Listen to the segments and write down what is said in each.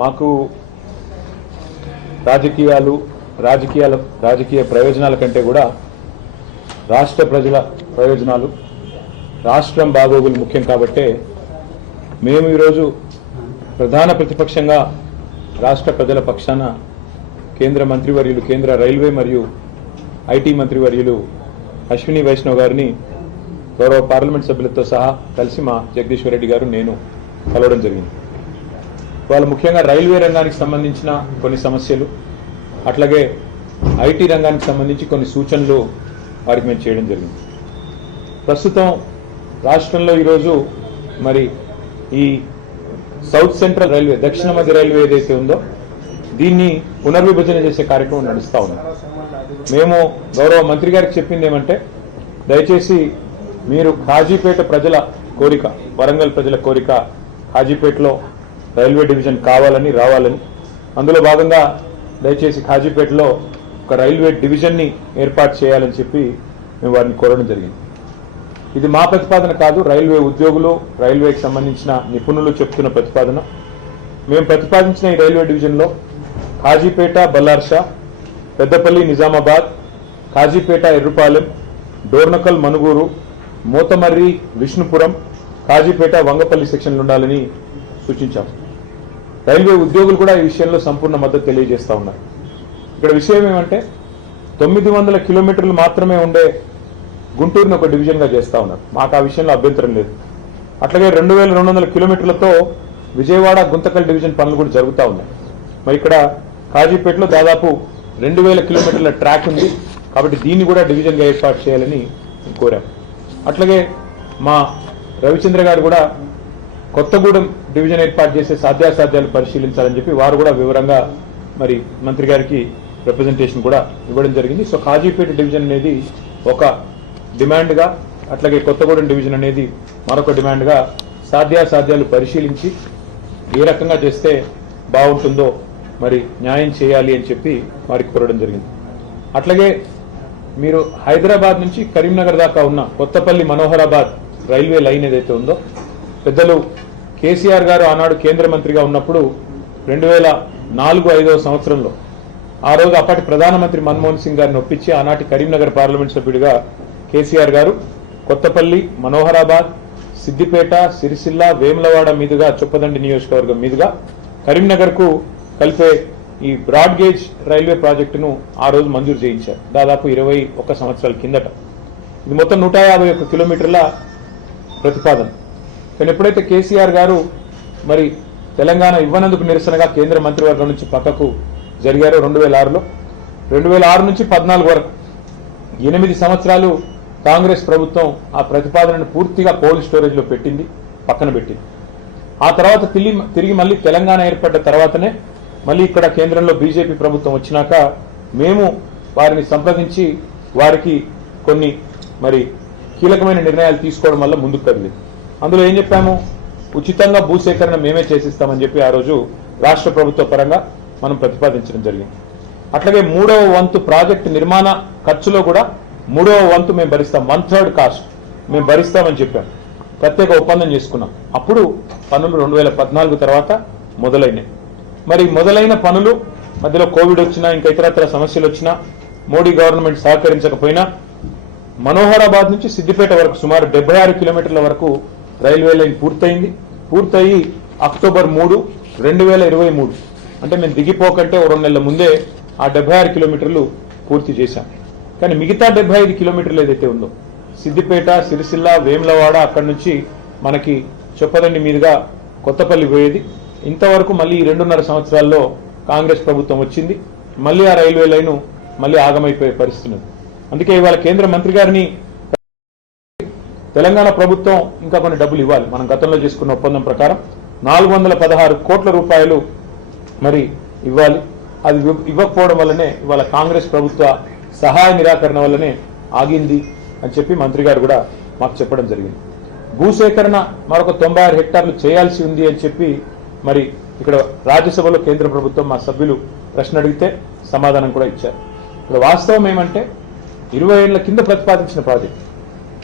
మాకు రాజకీయ ప్రయోజనాల కంటే కూడా రాష్ట్ర ప్రజల ప్రయోజనాలు, రాష్ట్రం బాగోగులు ముఖ్యం కాబట్టే మేము ఈరోజు ప్రధాన ప్రతిపక్షంగా రాష్ట్ర ప్రజల పక్షాన కేంద్ర మంత్రివర్యులు, కేంద్ర రైల్వే మరియు ఐటీ మంత్రివర్యులు అశ్విని వైష్ణవ్ గారిని గౌరవ పార్లమెంట్ సభ్యులతో సహా కలిసి మా జగదీశ్వర్ రెడ్డి గారు నేను కలవడం జరిగింది. వాళ్ళు ముఖ్యంగా రైల్వే రంగానికి సంబంధించిన కొన్ని సమస్యలు, అట్లాగే ఐటీ రంగానికి సంబంధించి కొన్ని సూచనలు వారికి మేము చేయడం జరిగింది. ప్రస్తుతం రాష్ట్రంలో ఈరోజు మరి ఈ సౌత్ సెంట్రల్ రైల్వే, దక్షిణ మధ్య రైల్వే ఏదైతే ఉందో దీన్ని పునర్విభజన చేసే కార్యక్రమం నడుస్తూ ఉంది. మేము గౌరవ మంత్రి గారికి చెప్పింది ఏమంటే, దయచేసి మీరు కాజీపేట ప్రజల కోరిక, వరంగల్ ప్రజల కోరిక, కాజీపేటలో రైల్వే డివిజన్ కావాలని, రావాలని, అందులో భాగంగా దయచేసి కాజీపేటలో ఒక రైల్వే డివిజన్ని ఏర్పాటు చేయాలని చెప్పి మేము వారిని కోరడం జరిగింది. ఇది మా ప్రతిపాదన కాదు, రైల్వే ఉద్యోగులు, రైల్వేకి సంబంధించిన నిపుణులు చెప్తున్న ప్రతిపాదన. మేము ప్రతిపాదించిన ఈ రైల్వే డివిజన్లో కాజీపేట బల్లార్షా, పెద్దపల్లి నిజామాబాద్, కాజీపేట ఎర్రుపాలెం, డోర్నకల్ మనుగూరు, మోతమర్రి విష్ణుపురం, కాజీపేట వంగపల్లి సెక్షన్లు ఉండాలని సూచించాం. రైల్వే ఉద్యోగులు కూడా ఈ విషయంలో సంపూర్ణ మద్దతు తెలియజేస్తా ఉన్నారు. ఇక్కడ విషయం ఏమంటే 900 కిలోమీటర్లు మాత్రమే ఉండే గుంటూరుని ఒక డివిజన్గా చేస్తా ఉన్నారు. మాకు ఆ విషయంలో అభ్యంతరం లేదు. అట్లాగే 2200 కిలోమీటర్లతో విజయవాడ గుంతకల్ డివిజన్ పనులు కూడా జరుగుతూ ఉన్నాయి. మరి ఇక్కడ కాజీపేటలో దాదాపు 2000 కిలోమీటర్ల ట్రాక్ ఉంది కాబట్టి దీన్ని కూడా డివిజన్గా ఏర్పాటు చేయాలని కోరాం. అట్లాగే మా రవిచంద్ర గారు కూడా కొత్తగూడెం డివిజన్ ఏర్పాటు చేసే సాధ్యాసాధ్యాలు పరిశీలించాలని చెప్పి వారు కూడా వివరంగా మరి మంత్రి గారికి రిప్రజెంటేషన్ కూడా ఇవ్వడం జరిగింది. సో కాజీపేట డివిజన్ అనేది ఒక డిమాండ్గా, అట్లాగే కొత్తగూడెం డివిజన్ అనేది మరొక డిమాండ్గా సాధ్యాసాధ్యాలు పరిశీలించి ఏ రకంగా చేస్తే బాగుంటుందో మరి న్యాయం చేయాలి అని చెప్పి వారికి కోరడం జరిగింది. అట్లాగే మీరు హైదరాబాద్ నుంచి కరీంనగర్ దాకా ఉన్న కొత్తపల్లి మనోహరాబాద్ రైల్వే లైన్ ఏదైతే ఉందో, పెద్దలు కేసీఆర్ గారు ఆనాడు కేంద్ర మంత్రిగా ఉన్నప్పుడు 2004-05 సంవత్సరంలో ఆ రోజు అప్పటి ప్రధానమంత్రి మన్మోహన్ సింగ్ గారిని ఒప్పించి ఆనాటి కరీంనగర్ పార్లమెంట్ సభ్యుడిగా కేసీఆర్ గారు కొత్తపల్లి, మనోహరాబాద్, సిద్దిపేట, సిరిసిల్ల, వేములవాడ మీదుగా చొప్పదండి నియోజకవర్గం మీదుగా కరీంనగర్కు కలిపే ఈ బ్రాడ్ గేజ్ రైల్వే ప్రాజెక్టును ఆ రోజు మంజూరు చేయించారు, దాదాపు 21 సంవత్సరాల కిందట. ఇది మొత్తం 151 కిలోమీటర్ల ప్రతిపాదన. కానీ ఎప్పుడైతే కేసీఆర్ గారు మరి తెలంగాణ ఇవ్వనందుకు నిరసనగా కేంద్ర మంత్రివర్గం నుంచి పక్కకు జరిగారో 2006లో, 2006 నుంచి 2014 వరకు 8 సంవత్సరాలు కాంగ్రెస్ ప్రభుత్వం ఆ ప్రతిపాదనను పూర్తిగా కోల్డ్ స్టోరేజ్లో పెట్టింది, పక్కన పెట్టింది. ఆ తర్వాత తిరిగి మళ్ళీ తెలంగాణ ఏర్పడ్డ తర్వాతనే మళ్ళీ ఇక్కడ కేంద్రంలో బీజేపీ ప్రభుత్వం వచ్చినాక మేము వారిని సంప్రదించి వారికి కొన్ని మరి కీలకమైన నిర్ణయాలు తీసుకోవడం వల్ల ముందుకు కదిలేదు. అందులో ఏం చెప్పాము, ఉచితంగా భూసేకరణ మేమే చేసిస్తామని చెప్పి ఆ రోజు రాష్ట్ర ప్రభుత్వ పరంగా మనం ప్రతిపాదించడం జరిగింది. అట్లాగే 3వ వంతు ప్రాజెక్టు నిర్మాణ ఖర్చులో కూడా 3వ వంతు మేము భరిస్తాం, 1/3 కాస్ట్ మేము భరిస్తామని చెప్పాం. ప్రత్యేక ఒప్పందం చేసుకున్నాం. అప్పుడు పనులు 2014 తర్వాత మొదలైనాయి. మరి మొదలైన పనులు మధ్యలో కోవిడ్ వచ్చినా, ఇంకా ఇతరత్ర సమస్యలు వచ్చినా, మోడీ గవర్నమెంట్ సహకరించకపోయినా మనోహరాబాద్ నుంచి సిద్దిపేట వరకు సుమారు 76 కిలోమీటర్ల వరకు రైల్వే లైన్ పూర్తయింది. పూర్తయి అక్టోబర్ 3, 2023 అంటే మేము దిగిపోకంటే 2 నెలల ముందే ఆ 76 కిలోమీటర్లు పూర్తి చేశాం. కానీ మిగతా 75 కిలోమీటర్లు ఏదైతే ఉందో సిద్దిపేట, సిరిసిల్ల, వేములవాడ, అక్కడి నుంచి మనకి చొప్పదండి మీదుగా కొత్తపల్లి పోయేది, ఇంతవరకు మళ్ళీ 2.5 సంవత్సరాల్లో కాంగ్రెస్ ప్రభుత్వం వచ్చింది, మళ్ళీ ఆ రైల్వే లైను మళ్ళీ ఆగమైపోయే పరిస్థితి. అందుకే ఇవాళ కేంద్ర మంత్రి గారిని తెలంగాణ ప్రభుత్వం ఇంకా కొన్ని డబ్బులు ఇవ్వాలి. మనం గతంలో చేసుకున్న ఒప్పందం ప్రకారం 416 కోట్ల రూపాయలు మరి ఇవ్వాలి. అది ఇవ్వకపోవడం వల్లనే ఇవాళ కాంగ్రెస్ ప్రభుత్వ సహాయ నిరాకరణ వల్లనే ఆగింది అని చెప్పి మంత్రి గారు కూడా మాకు చెప్పడం జరిగింది. భూసేకరణ మరొక 96 హెక్టార్లు చేయాల్సి ఉంది అని చెప్పి మరి ఇక్కడ రాజ్యసభలో కేంద్ర ప్రభుత్వం మా సభ్యులు ప్రశ్న అడిగితే సమాధానం కూడా ఇచ్చారు. ఇక్కడ వాస్తవం ఏమంటే 20 ఏళ్ల కింద ప్రతిపాదించిన ప్రాజెక్ట్,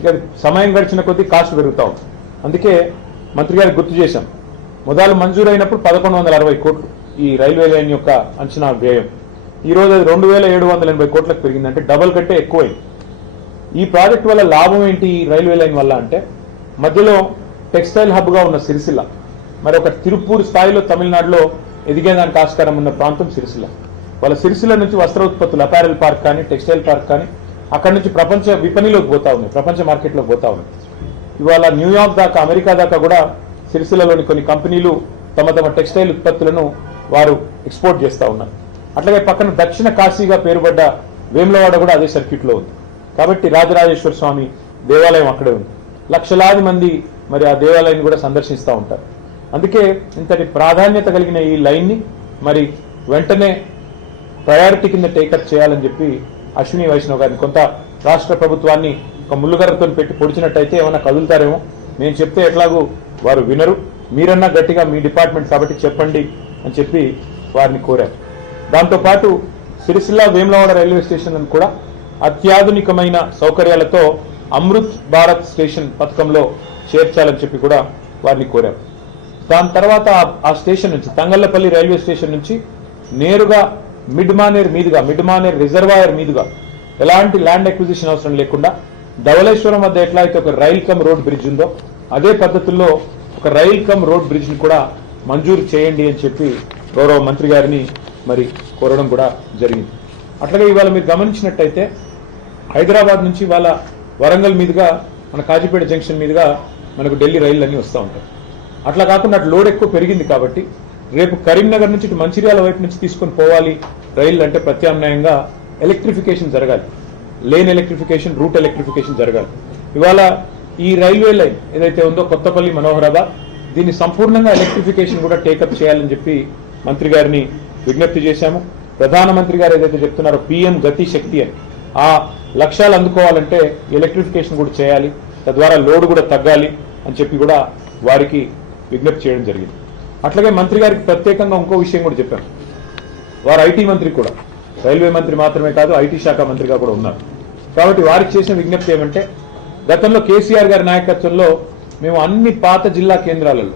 ఇక సమయం గడిచిన కొద్దీ కాస్ట్ పెరుగుతా ఉంది. అందుకే మంత్రి గారికి గుర్తు చేశాం. మొదలు మంజూరైనప్పుడు 1160 కోట్లు ఈ రైల్వే లైన్ యొక్క అంచనా వ్యయం. ఈ రోజు అది 2780 కోట్లకు పెరిగింది, అంటే డబల్ కంటే ఎక్కువైంది. ఈ ప్రాజెక్ట్ వల్ల లాభం ఏంటి ఈ రైల్వే లైన్ వల్ల అంటే, మధ్యలో టెక్స్టైల్ హబ్గా ఉన్న సిరిసిల్ల, మరి ఒక తిరుపూర్ స్థాయిలో తమిళనాడులో ఎదిగేదానికి ఆస్కారం ఉన్న ప్రాంతం సిరిసిల్ల. వాళ్ళ సిరిసిల్ల నుంచి వస్త్ర ఉత్పత్తులు, అపారెల్ పార్క్ కానీ టెక్స్టైల్ పార్క్ కానీ అక్కడి నుంచి ప్రపంచ విపణిలోకి పోతా ఉన్నాయి, ప్రపంచ మార్కెట్లోకి పోతా ఉన్నాయి. ఇవాళ న్యూయార్క్ దాకా, అమెరికా దాకా కూడా సిరిసిల్లలోని కొన్ని కంపెనీలు తమ తమ టెక్స్టైల్ ఉత్పత్తులను వారు ఎక్స్పోర్ట్ చేస్తూ ఉన్నారు. అట్లాగే పక్కన దక్షిణ కాశీగా పేరుపడ్డ వేములవాడ కూడా అదే సర్క్యూట్లో ఉంది. కాబట్టి రాజరాజేశ్వర స్వామి దేవాలయం అక్కడే ఉంది. లక్షలాది మంది మరి ఆ దేవాలయాన్ని కూడా సందర్శిస్తూ ఉంటారు. అందుకే ఇంతటి ప్రాధాన్యత కలిగిన ఈ లైన్ని మరి వెంటనే ప్రయారిటీ కింద టేకప్ చేయాలని చెప్పి అశ్విని వైష్ణవ్ గారిని, కొంత రాష్ట్ర ప్రభుత్వాన్ని ఒక ముళ్ళుగర్రతో పెట్టి పొడిచినట్టయితే ఏమైనా కదులుతారేమో. నేను చెప్తే ఎట్లాగూ వారు వినరు, మీరన్నా గట్టిగా మీ డిపార్ట్మెంట్ కాబట్టి చెప్పండి అని చెప్పి వారిని కోరారు. దాంతోపాటు సిరిసిల్ల వేములవాడ రైల్వే స్టేషన్లను కూడా అత్యాధునికమైన సౌకర్యాలతో అమృత్ భారత్ స్టేషన్ పథకంలో చేర్చాలని చెప్పి కూడా వారిని కోరారు. దాని తర్వాత ఆ స్టేషన్ నుంచి, తంగళ్లపల్లి రైల్వే స్టేషన్ నుంచి నేరుగా మిడ్మానేర్ రిజర్వాయర్ మీదుగా ఎలాంటి ల్యాండ్ అక్విజిషన్ అవసరం లేకుండా ధవళేశ్వరం వద్ద ఎట్లా అయితే ఒక రైల్ కమ్ రోడ్ బ్రిడ్జ్ ఉందో అదే పద్ధతుల్లో ఒక రైల్ కమ్ రోడ్ బ్రిడ్జ్ ని కూడా మంజూరు చేయండి అని చెప్పి గౌరవ మంత్రి గారిని మరి కోరడం కూడా జరిగింది. అట్లాగే ఇవాళ మీరు గమనించినట్టయితే హైదరాబాద్ నుంచి వాళ్ళ వరంగల్ మీదుగా మన కాజీపేట జంక్షన్ మీదుగా మనకు ఢిల్లీ రైళ్లు అన్నీ వస్తూ ఉంటాయి. అట్లా కాకుండా అటు లోడ్ ఎక్కువ పెరిగింది కాబట్టి రేపు కరీంనగర్ నుంచి ఇటు మంచిర్యాల వైపు నుంచి తీసుకొని పోవాలి రైళ్లు అంటే ప్రత్యామ్నాయంగా ఎలక్ట్రిఫికేషన్ జరగాలి, లేన్ ఎలక్ట్రిఫికేషన్, రూట్ ఎలక్ట్రిఫికేషన్ జరగాలి. ఇవాళ ఈ రైల్వే లైన్ ఏదైతే ఉందో కొత్తపల్లి మనోహరాబాద్, దీన్ని సంపూర్ణంగా ఎలక్ట్రిఫికేషన్ కూడా టేకప్ చేయాలని చెప్పి మంత్రి గారిని విజ్ఞప్తి చేశాము. ప్రధానమంత్రి గారు ఏదైతే చెప్తున్నారో PM గతి శక్తి అని, ఆ లక్ష్యాలు అందుకోవాలంటే ఎలక్ట్రిఫికేషన్ కూడా చేయాలి, తద్వారా లోడ్ కూడా తగ్గాలి అని చెప్పి కూడా వారికి విజ్ఞప్తి చేయడం జరిగింది. అట్లాగే మంత్రి గారికి ప్రత్యేకంగా ఇంకో విషయం కూడా చెప్పారు. వారు ఐటీ మంత్రి కూడా, రైల్వే మంత్రి మాత్రమే కాదు ఐటీ శాఖ మంత్రిగా కూడా ఉన్నారు. కాబట్టి వారికి చేసిన విజ్ఞప్తి ఏమంటే, గతంలో కేసీఆర్ గారి నాయకత్వంలో మేము అన్ని పాత జిల్లా కేంద్రాలలో,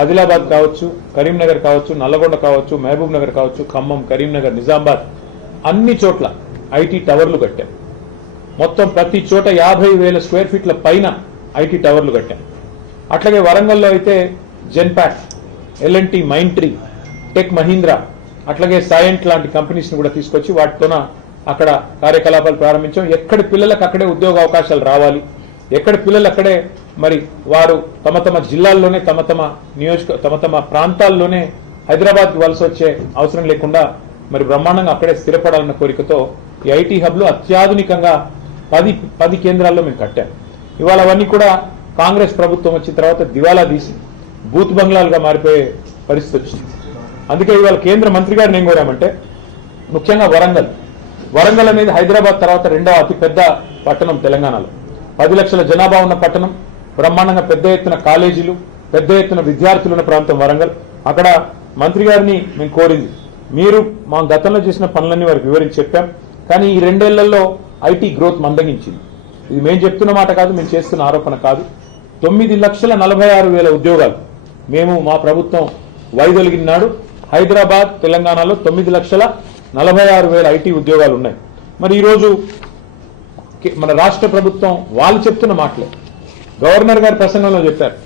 ఆదిలాబాద్ కావచ్చు, కరీంనగర్ కావచ్చు, నల్లగొండ కావచ్చు, మహబూబ్ నగర్ కావచ్చు, ఖమ్మం, కరీంనగర్, నిజామాబాద్ అన్ని చోట్ల ఐటీ టవర్లు కట్టాం. మొత్తం ప్రతి చోట 50,000 స్క్వేర్ ఫీట్ల పైన ఐటీ టవర్లు కట్టాం. అట్లాగే వరంగల్లో అయితే Genpact, L&T, Mindtree, tech Mahindra, అట్లాగే సైంట్ లాంటి కంపెనీస్ని కూడా తీసుకొచ్చి వాటితోన అక్కడ కార్యకలాపాలు ప్రారంభించాం. ఎక్కడి పిల్లలకు అక్కడే ఉద్యోగ అవకాశాలు రావాలి, ఎక్కడి పిల్లలు అక్కడే మరి వారు తమ తమ జిల్లాల్లోనే తమ తమ ప్రాంతాల్లోనే హైదరాబాద్ వలస వచ్చే అవసరం లేకుండా మరి బ్రహ్మాండంగా అక్కడే స్థిరపడాలన్న కోరికతో ఈ ఐటీ హబ్లు అత్యాధునికంగా 10 కేంద్రాల్లో మేము కట్టాం. ఇవాళ అవన్నీ కూడా కాంగ్రెస్ ప్రభుత్వం వచ్చిన తర్వాత దివాలా తీసి బూత్ బంగ్లాలుగా మారిపోయే పరిస్థితి వచ్చింది. అందుకే ఇవాళ కేంద్ర మంత్రి గారిని ఏం కోరామంటే, ముఖ్యంగా వరంగల్ అనేది హైదరాబాద్ తర్వాత 2వ అతిపెద్ద పట్టణం తెలంగాణలో, 10 లక్షల జనాభా ఉన్న పట్టణం, బ్రహ్మాండంగా పెద్ద ఎత్తున కాలేజీలు, పెద్ద ఎత్తున విద్యార్థులు ఉన్న ప్రాంతం వరంగల్. అక్కడ మంత్రి గారిని మేము కోరింది, మీరు మా గతంలో చేసిన పనులన్నీ వారికి వివరించి చెప్పాం, కానీ ఈ 2 ఏళ్లలో ఐటీ గ్రోత్ మందగించింది. ఇది మేము చెప్తున్న మాట కాదు, మేము చేస్తున్న ఆరోపణ కాదు. 9,46,000 ఉద్యోగాలు మేము మా ప్రభుత్వం వైదొలిగిన నాడు హైదరాబాద్, తెలంగాణలో 9,46,000 ఐటీ ఉద్యోగాలు ఉన్నాయి. మరి ఈరోజు మన రాష్ట్ర ప్రభుత్వం వాళ్ళు చెప్తున్న మాటలే, గవర్నర్ గారి ప్రసంగంలో చెప్పారు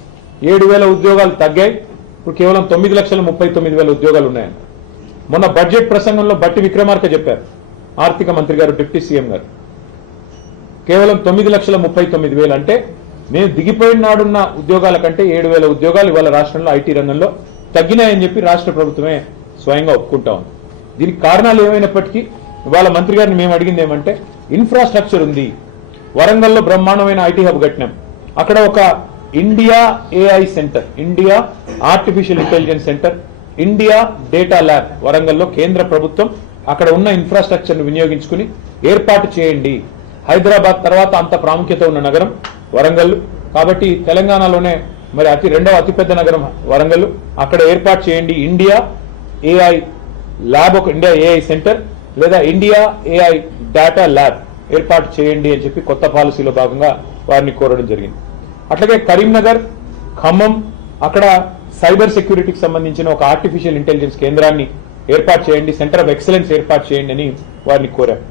7,000 ఉద్యోగాలు తగ్గాయి, ఇప్పుడు కేవలం 9,39,000 ఉద్యోగాలు ఉన్నాయని. మొన్న బడ్జెట్ ప్రసంగంలో బట్టి విక్రమార్క చెప్పారు, ఆర్థిక మంత్రి గారు, డిప్యూటీ సీఎం గారు, కేవలం 9,39,000 అంటే మేము దిగిపోయిన నాడున్న ఉద్యోగాల కంటే 7,000 ఉద్యోగాలు ఇవాళ రాష్ట్రంలో ఐటీ రంగంలో తగ్గినాయని చెప్పి రాష్ట్ర ప్రభుత్వమే స్వయంగా ఒప్పుకుంటా ఉంది. దీనికి కారణాలు ఏమైనప్పటికీ ఇవాళ మంత్రి గారిని మేము అడిగింది ఏమంటే, ఇన్ఫ్రాస్ట్రక్చర్ ఉంది, వరంగల్లో బ్రహ్మాండమైన ఐటీ హబ్ కట్టినాం, అక్కడ ఒక India AI centre, India artificial intelligence centre, India data lab వరంగల్లో కేంద్ర ప్రభుత్వం అక్కడ ఉన్న ఇన్ఫ్రాస్ట్రక్చర్ను వినియోగించుకుని ఏర్పాటు చేయండి. హైదరాబాద్ తర్వాత అంత ప్రాముఖ్యత ఉన్న నగరం వరంగల్, కాబట్టి తెలంగాణలోనే మరి 2వ అతిపెద్ద నగరం వరంగల్, అక్కడ ఏర్పాటు చేయండి ఇండియా AI ల్యాబ్, ఒక ఇండియా AI సెంటర్ లేదా ఇండియా AI డేటా ల్యాబ్ ఏర్పాటు చేయండి అని చెప్పి కొత్త పాలసీలో భాగంగా వారిని కోరడం జరిగింది. అట్లాగే కరీంనగర్, ఖమ్మం, అక్కడ సైబర్ సెక్యూరిటీకి సంబంధించిన ఒక ఆర్టిఫిషియల్ ఇంటెలిజెన్స్ కేంద్రాన్ని ఏర్పాటు చేయండి, సెంటర్ ఆఫ్ ఎక్సలెన్స్ ఏర్పాటు చేయండి అని వారిని కోరారు.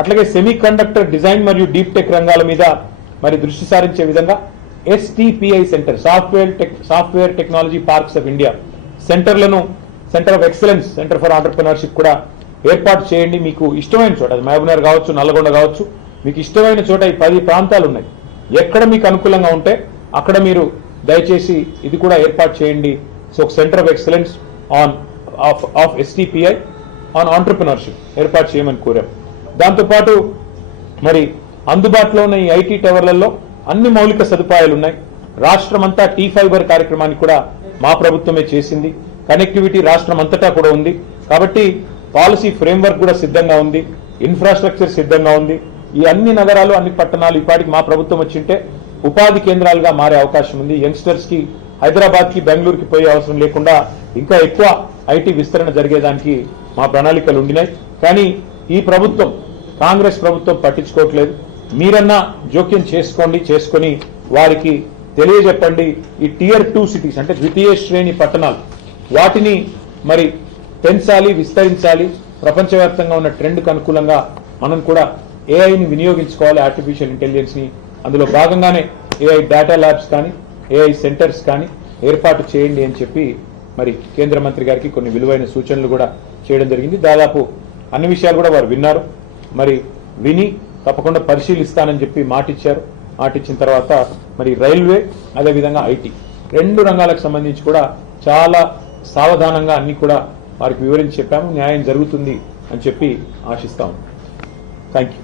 అట్లాగే సెమీ కండక్టర్ డిజైన్ మరియు డీప్ టెక్ రంగాల మీద మరి దృష్టి సారించే విధంగా STPI centre, software technology parks of India సెంటర్లను, centre of excellence, centre for entrepreneurship కూడా ఏర్పాటు చేయండి. మీకు ఇష్టమైన చోట, అది మహబూబ్నగర్ కావచ్చు, నల్గొండ కావచ్చు, మీకు ఇష్టమైన చోట ఈ 10 ప్రాంతాలు ఉన్నాయి. ఎక్కడ మీకు అనుకూలంగా ఉంటే అక్కడ మీరు దయచేసి ఇది కూడా ఏర్పాటు చేయండి. So centre of excellence of STPI on entrepreneurship ఏర్పాటు చేయమని కోరాం. దాంతోపాటు మరి అందుబాటులో ఉన్న ఈ IT టవర్లలో అన్ని మౌలిక సదుపాయాలు ఉన్నాయి. రాష్ట్రమంతా T5 కార్యక్రమాన్ని కూడా మా ప్రభుత్వమే చేసింది. కనెక్టివిటీ రాష్ట్రం అంతటా కూడా ఉంది. కాబట్టి పాలసీ ఫ్రేమ్వర్క్ కూడా సిద్ధంగా ఉంది, ఇన్ఫ్రాస్ట్రక్చర్ సిద్ధంగా ఉంది. ఈ అన్ని నగరాలు, అన్ని పట్టణాలు ఇప్పటికి మా ప్రభుత్వం వచ్చింటే ఉపాధి కేంద్రాలుగా మారే అవకాశం ఉంది. యంగ్స్టర్స్ కి హైదరాబాద్ కి, బెంగళూరుకి పోయే అవసరం లేకుండా ఇంకా ఎక్కువ IT విస్తరణ జరిగేదానికి మా ప్రణాళికలు ఉండినాయి. కానీ ఈ ప్రభుత్వం, కాంగ్రెస్ ప్రభుత్వం పట్టించుకోవట్లేదు. మీరన్నా జోక్యం చేసుకొని వారికి తెలియజెప్పండి. ఈ Tier 2 సిటీస్ అంటే ద్వితీయ శ్రేణి పట్టణాలు, వాటిని మరి పెంచాలి, విస్తరించాలి. ప్రపంచవ్యాప్తంగా ఉన్న ట్రెండ్కు అనుకూలంగా మనం కూడా AIని వినియోగించుకోవాలి, ఆర్టిఫిషియల్ ఇంటెలిజెన్స్ ని. అందులో భాగంగానే AI డేటా ల్యాబ్స్ కానీ, AI సెంటర్స్ కానీ ఏర్పాటు చేయండి అని చెప్పి మరి కేంద్ర మంత్రి గారికి కొన్ని విలువైన సూచనలు కూడా చేయడం జరిగింది. దాదాపు అన్ని విషయాలు కూడా వారు విన్నారు. మరి విని తప్పకుండా పరిశీలిస్తానని చెప్పి మాటిచ్చారు. మాటిచ్చిన తర్వాత మరి రైల్వే, అదేవిధంగా IT 2 రంగాలకు సంబంధించి కూడా చాలా సావధానంగా అన్ని కూడా వారికి వివరించి చెప్పాము. న్యాయం జరుగుతుంది అని చెప్పి ఆశిస్తాము. Thank you.